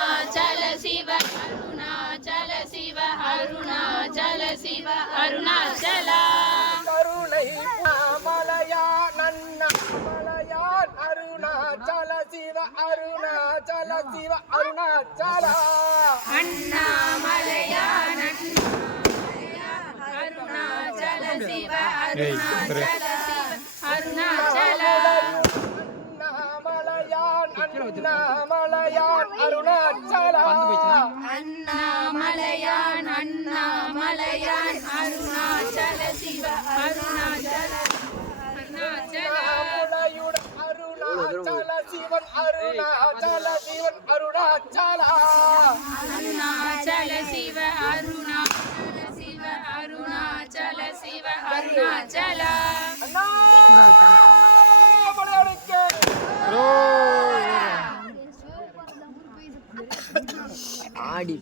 அருணாச்சல சிவ அருணாச்சல சிவ அருணாச்சல சிவ அருணாச்சல கருணை மலையா நன்னமலையான் அருணாச்சல சிவ அருணாச்சல சிவ அருணாச்சல அண்ணாமலையான் அருணாச்சல சிவ அருணாச்சல சிவ அருணாச்சல அண்ணாமலையான் அருணாச்சல அண்ணாமலையான் அருணாச்சல சிவ அருணாச்சல அருணாச்சல சிவன் அருணாச்சல சிவன் அருணாச்சல அருணாச்சல சிவ அருணாச்சல சிவ அருணாச்சல சிவ அருணாச்சல ஆடி